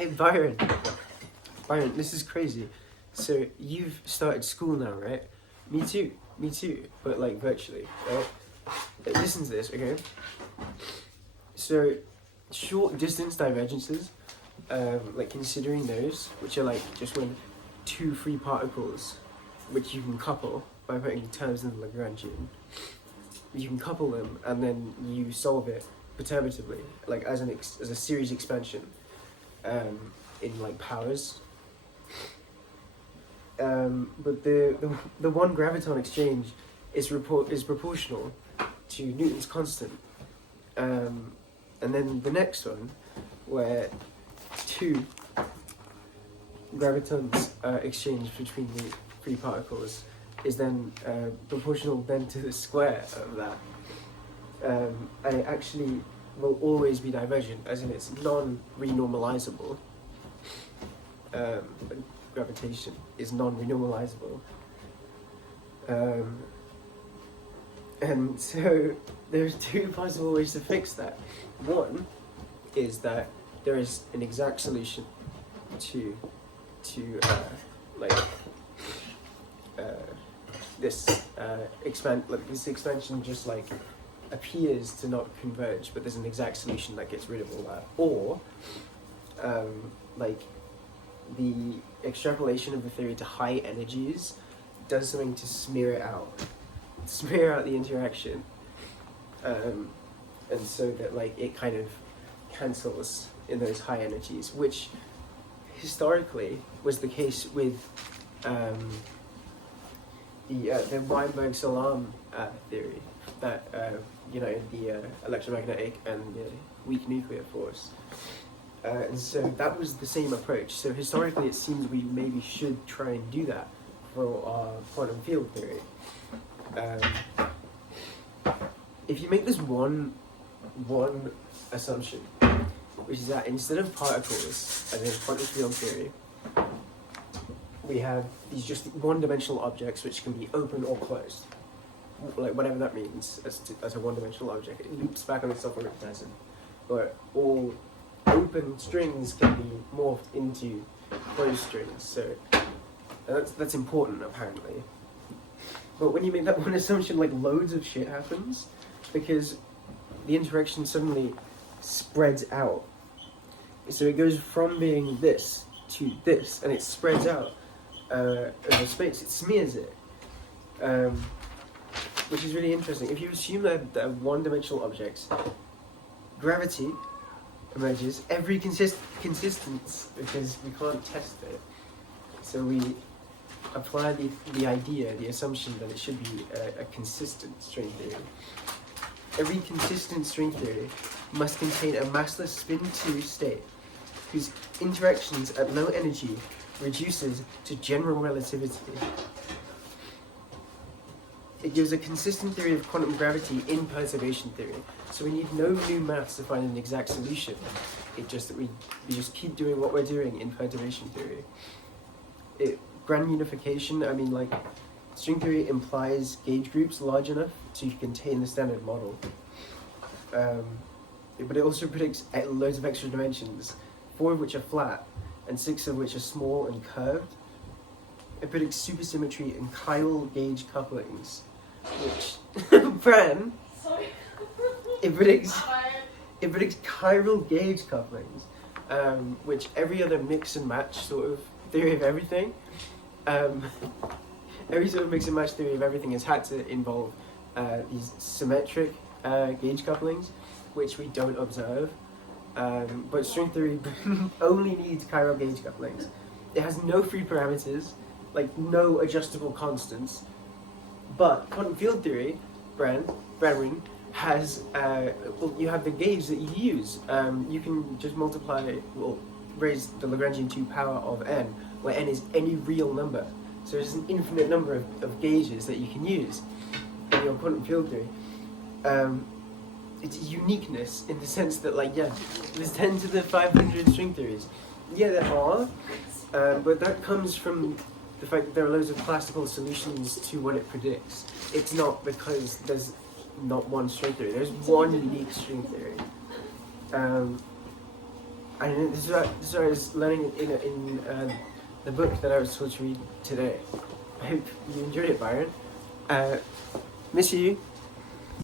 Hey Byron, Byron, this is crazy. So you've started school now, right? Me too, but like virtually, right? Listen to this, okay? So short distance divergences, like considering those, which are like just when two free particles, which you can couple by putting terms in the Lagrangian, you can couple them and then you solve it perturbatively, like as a series expansion, in like powers. But the one graviton exchange is proportional to Newton's constant, and then the next one, where two gravitons exchange between the free particles, is then proportional then to the square of that, and it actually will always be divergent, as in it's non-renormalizable. Gravitation is non-renormalizable, and so there's two possible ways to fix that. One is that there is an exact solution to this this expansion just like appears to not converge, but there's an exact solution that gets rid of all that. Or like the extrapolation of the theory to high energies does something to smear out the interaction, and so that like it kind of cancels in those high energies, which historically was the case with the Weinberg-Salam theory, that the electromagnetic and weak nuclear force. And so that was the same approach. So historically it seems we maybe should try and do that for our quantum field theory. If you make this one assumption, which is that instead of particles, as in quantum field theory, we have these just one-dimensional objects which can be open or closed, like whatever that means as a one-dimensional object. It loops back on itself when it doesn't. But all open strings can be morphed into closed strings, so that's important apparently. But when you make that one assumption, like loads of shit happens, because the interaction suddenly spreads out. So it goes from being this to this, and it spreads out over space. It smears it, which is really interesting. If you assume that one-dimensional objects, gravity emerges every consistence, because we can't test it. So we apply the assumption that it should be a consistent string theory. Every consistent string theory must contain a massless spin-2 state whose interactions at low energy reduces to general relativity. It gives a consistent theory of quantum gravity in perturbation theory. So we need no new maths to find an exact solution. It's just that we just keep doing what we're doing in perturbation theory. Grand unification, I mean, like, string theory implies gauge groups large enough to contain the standard model. But it also predicts loads of extra dimensions, 4 of which are flat, and 6 of which are small and curved. It predicts supersymmetry and chiral gauge couplings, which Bran. Sorry. It predicts chiral gauge couplings, which every other mix and match sort of theory of everything, every sort of mix and match theory of everything has had to involve these symmetric gauge couplings, which we don't observe. But string theory only needs chiral gauge couplings. It has no free parameters, like no adjustable constants. But quantum field theory, Bradwin, has, you have the gauge that you use. You can just raise the Lagrangian to power of n, where n is any real number. So there's an infinite number of gauges that you can use in your quantum field theory. It's uniqueness in the sense that, like, yeah, there's 10 to the 500 string theories. Yeah, there are, but that comes from the fact that there are loads of classical solutions to what it predicts. It's not because there's not one string theory. There's one unique string theory. And this is what I was learning in the book that I was told to read today. I hope you enjoyed it, Byron. Miss you.